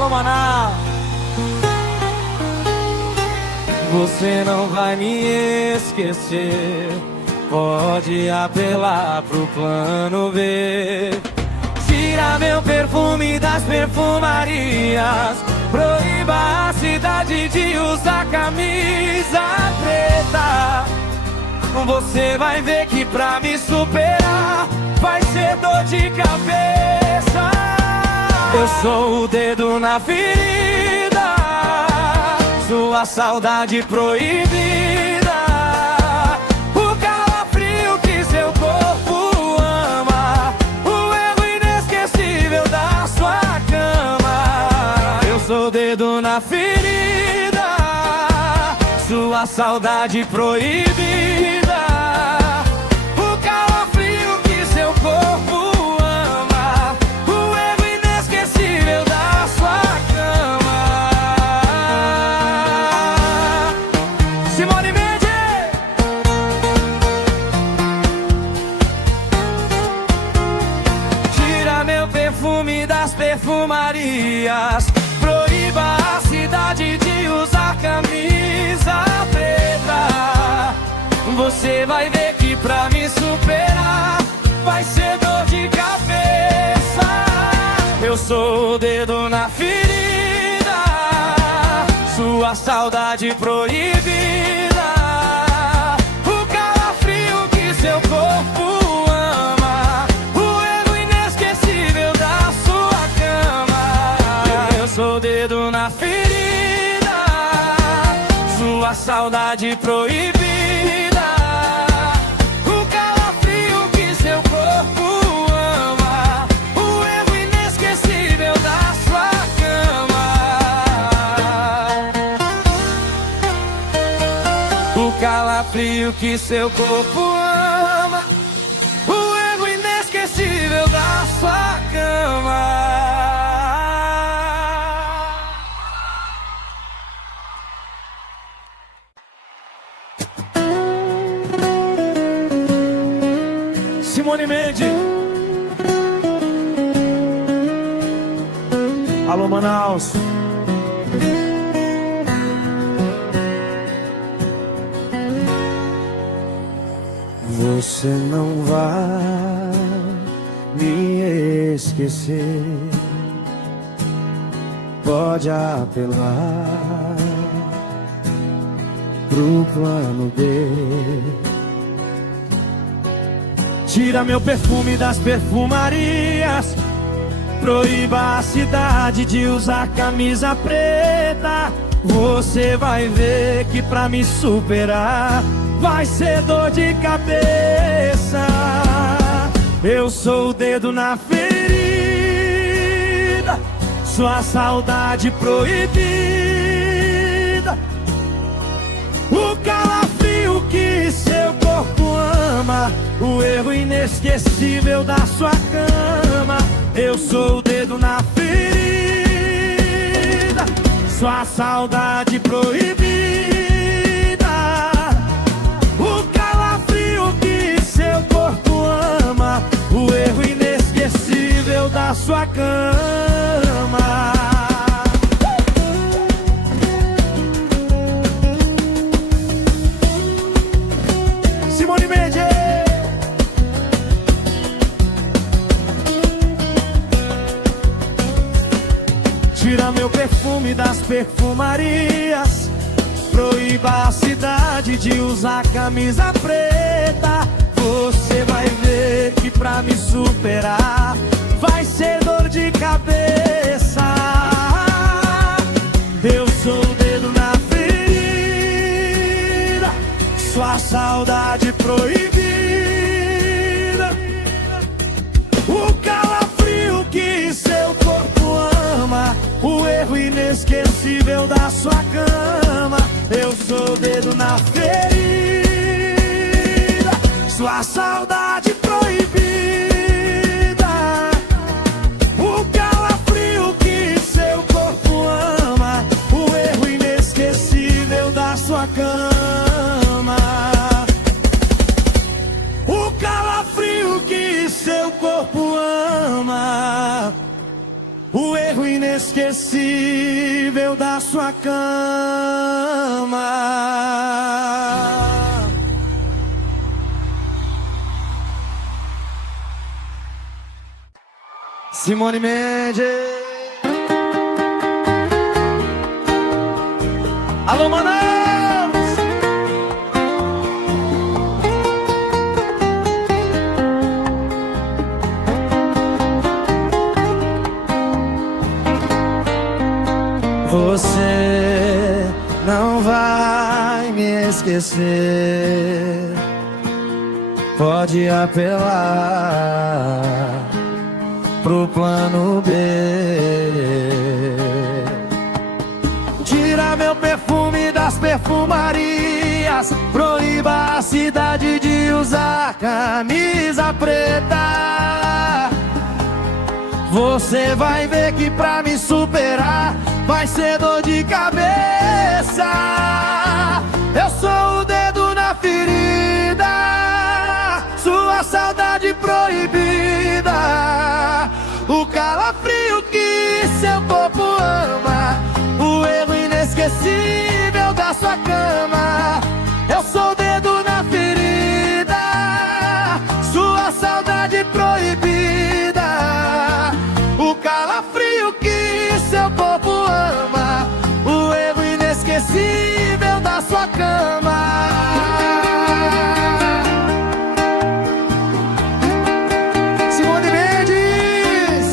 Alô, Manaus. Você não vai me esquecer. Pode apelar pro plano B. Tira meu perfume das perfumarias. Proíba a cidade de usar camisa preta. Você vai ver que pra me superar vai ser dor de cabeça. Eu sou o dedo na ferida, sua saudade proibida, o calafrio que seu corpo ama, o erro inesquecível da sua cama. Eu sou o dedo na ferida, sua saudade proibida, o calafrio que seu corpo ama, o erro inesquecível da sua cama. Simone Mendes. Tira meu perfume das perfumarias. Proíba a cidade de usar camisa preta. Você vai ver que pra me superar vai ser dor de cabeça. Eu sou o dedo na ferida, sua saudade proibida, o calafrio que seu corpo ama, o erro inesquecível da sua cama. Eu sou o dedo na ferida, sua saudade proibida, o calafrio que seu corpo ama, o erro inesquecível da sua cama. O calafrio que seu corpo ama, o erro inesquecível da sua cama. Simone Mendes. Alô, Manaus. Você não vai me esquecer. Pode apelar pro plano B. Tira meu perfume das perfumarias. Proíba a cidade de usar camisa preta. Você vai ver que pra me superar vai ser dor de cabeça. Eu sou o dedo na ferida, sua saudade proibida, o calafrio que seu corpo ama, o erro inesquecível da sua cama. Eu sou o dedo na ferida, sua saudade proibida, o calafrio que seu corpo ama, o erro inesquecível da sua cama. Simone Mendes. Tira meu perfume das perfumarias. Proíba a cidade de usar camisa preta. Você vai ver que pra me superar vai ser dor de cabeça. Eu sou o dedo na ferida, sua saudade proibida, o calafrio que seu corpo ama, o erro inesquecível da sua cama. Eu sou o dedo na ferida, sua saudade proibida, o calafrio que seu corpo ama, o erro inesquecível da sua cama. O calafrio que seu corpo ama, o erro inesquecível inesquecível da sua cama. Simone Mendes. Alô, Manaus! Você não vai me esquecer. Pode apelar pro plano B. Tira meu perfume das perfumarias. Proíba a cidade de usar camisa preta. Você vai ver que pra me superar vai ser dor de cabeça. Eu sou o dedo na ferida, sua saudade proibida, o calafrio que seu corpo ama, o erro inesquecível da sua cama. Eu sou o dedo na ferida, sua saudade proibida, o calafrio que seu corpo ama, o erro inesquecível da sua cama. Simone Mendes.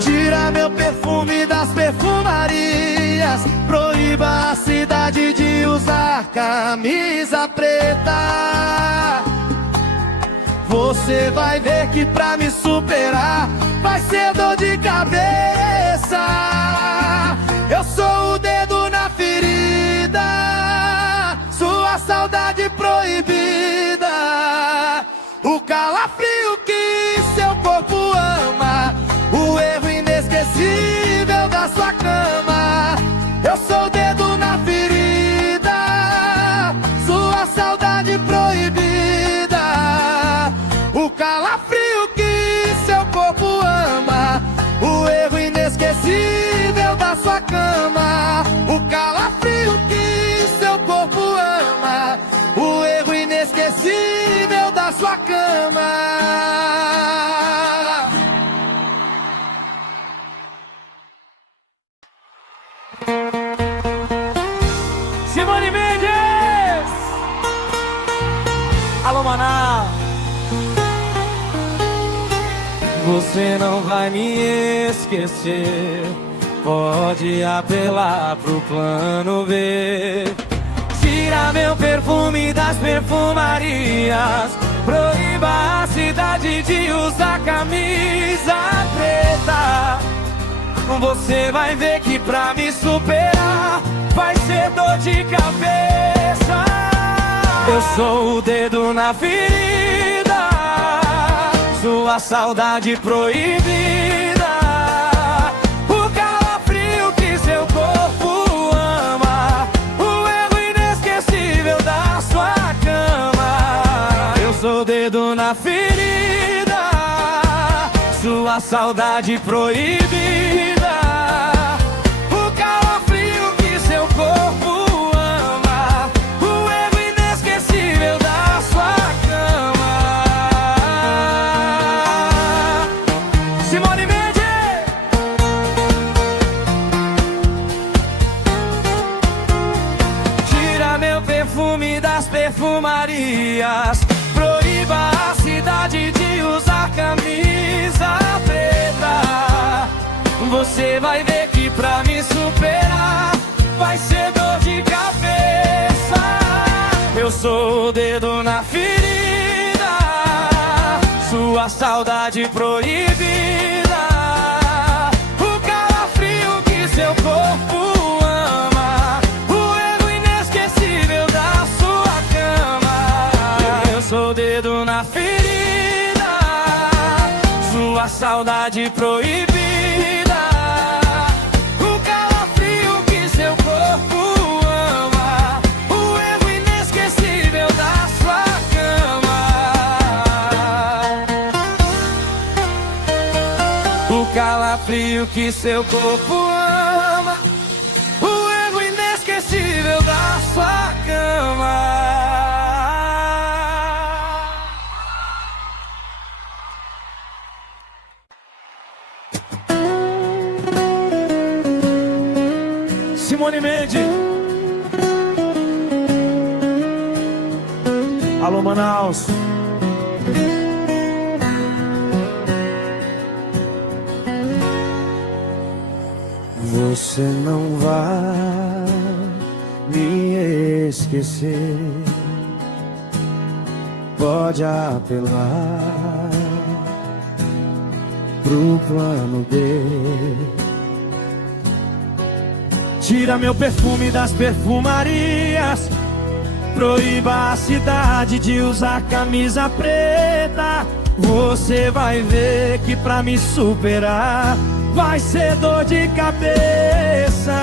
Tira meu perfume das perfumarias. Proíba a cidade de usar camisa preta. Você vai ver que pra me superar vai ser dor de cabeça. Eu sou o dedo na ferida, sua saudade proibida, o calafrio que seu corpo ama, o erro inesquecível da sua cama. Eu sou o dedo na ferida, sua saudade proibida, o calafrio que seu corpo ama, o erro inesquecível da sua cama. O calafrio que seu corpo ama, o erro inesquecível da sua cama. Simone Mendes! Alô, Manaus! Você não vai me esquecer. Pode apelar pro plano B. Tira meu perfume das perfumarias. Proíba a cidade de usar camisa preta. Você vai ver que pra me superar vai ser dor de cabeça. Eu sou o dedo na ferida, sua saudade proibida, o calafrio que seu corpo ama, o erro inesquecível da sua cama. Eu sou o dedo na ferida, sua saudade proibida, o calafrio que seu corpo ama, o erro inesquecível da sua cama. Simone Mendes. Tira meu perfume das perfumarias. Proíba a cidade de usar camisa preta. Você vai ver que pra me superar vai ser dor de cabeça. Eu sou o dedo na ferida, sua saudade proibida, o calafrio que seu corpo ama, o erro inesquecível da sua cama. Eu sou o dedo na ferida, sua saudade proibida, o calafrio que seu corpo ama, o erro inesquecível calafrio que seu corpo ama, o erro inesquecível da sua cama. Simone Mendes. Alô, Manaus. Você não vai me esquecer. Pode apelar pro plano B. Tira meu perfume das perfumarias, proíba a cidade de usar camisa preta. Você vai ver que pra me superar vai ser dor de cabeça.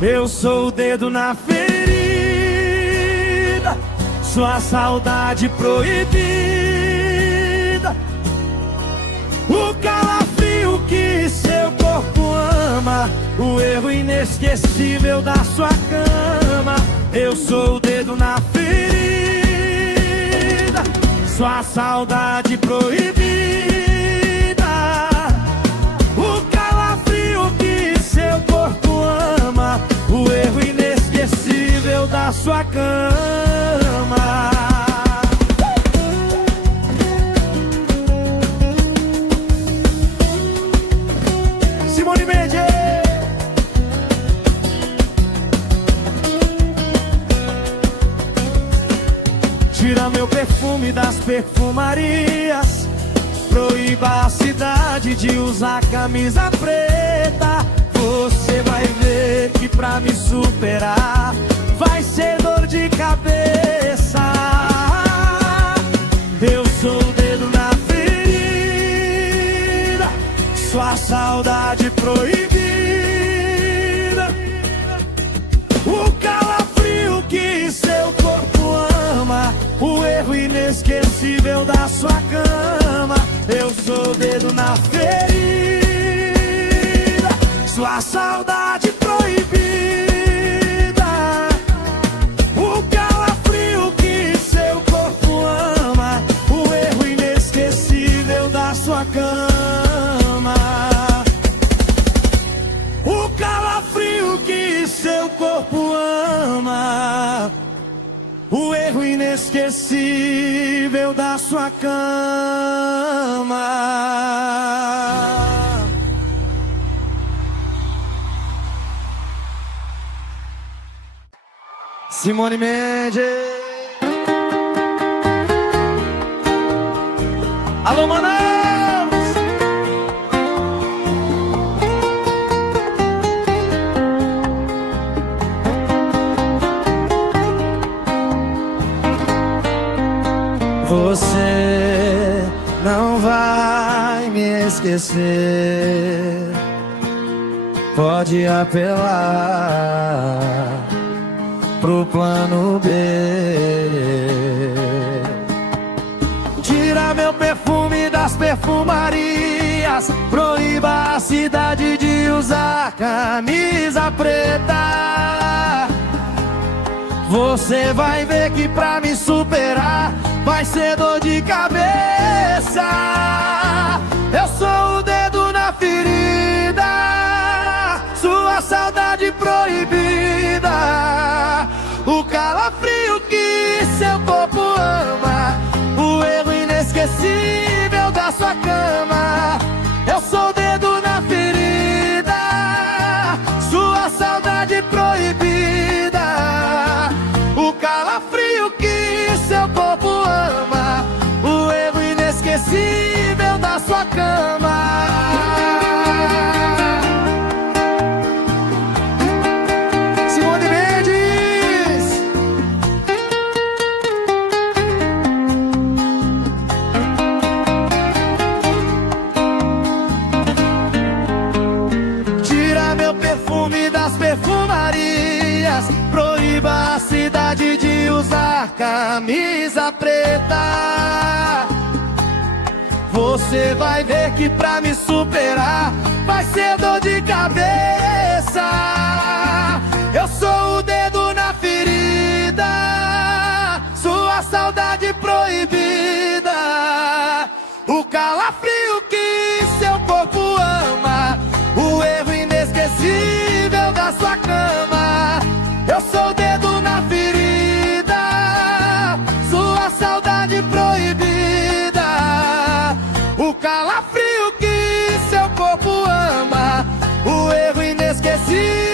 Eu sou o dedo na ferida, sua saudade proibida, o calafrio que seu corpo ama, o erro inesquecível da sua cama. Eu sou o dedo na ferida, sua saudade proibida, o calafrio que seu corpo ama, o erro inesquecível da sua cama. Simone Mendes. Tira meu perfume das perfumarias, proíba a cidade de usar camisa preta. Você vai ver que pra me superar vai ser dor de cabeça. Eu sou o dedo na ferida, sua saudade proibida, o calafrio que seu corpo ama, o erro inesquecível da sua cama. Eu sou o dedo na ferida, sua saudade proibida, o calafrio que seu corpo ama, o erro inesquecível da sua cama. O calafrio que seu corpo ama, o erro inesquecível da sua cama. Simone Mendes. Alô, Manaus. Você não vai me esquecer. Pode apelar pro plano B. Tira meu perfume das perfumarias, proíba a cidade de usar camisa preta. Você vai ver que pra me superar vai ser dor de cabeça. Eu sou o dedo na ferida, sua saudade proibida, o calafrio que seu corpo ama, o erro inesquecível da sua cama. Eu sou o dedo na ferida, sua saudade proibida, o calafrio que seu corpo ama, o erro inesquecível da sua cama. Simone Mendes. Tira meu perfume das perfumarias, proíba a cidade de usar camisa preta. Você vai ver que pra me superar vai ser dor de cabeça. Eu sou o dedo na ferida, sua saudade proibida, o calafrio que seu corpo ama, o erro inesquecível da sua cama. Eu sou o dedo na ferida, sua saudade proibida, o calafrio que seu corpo ama, o erro inesquecível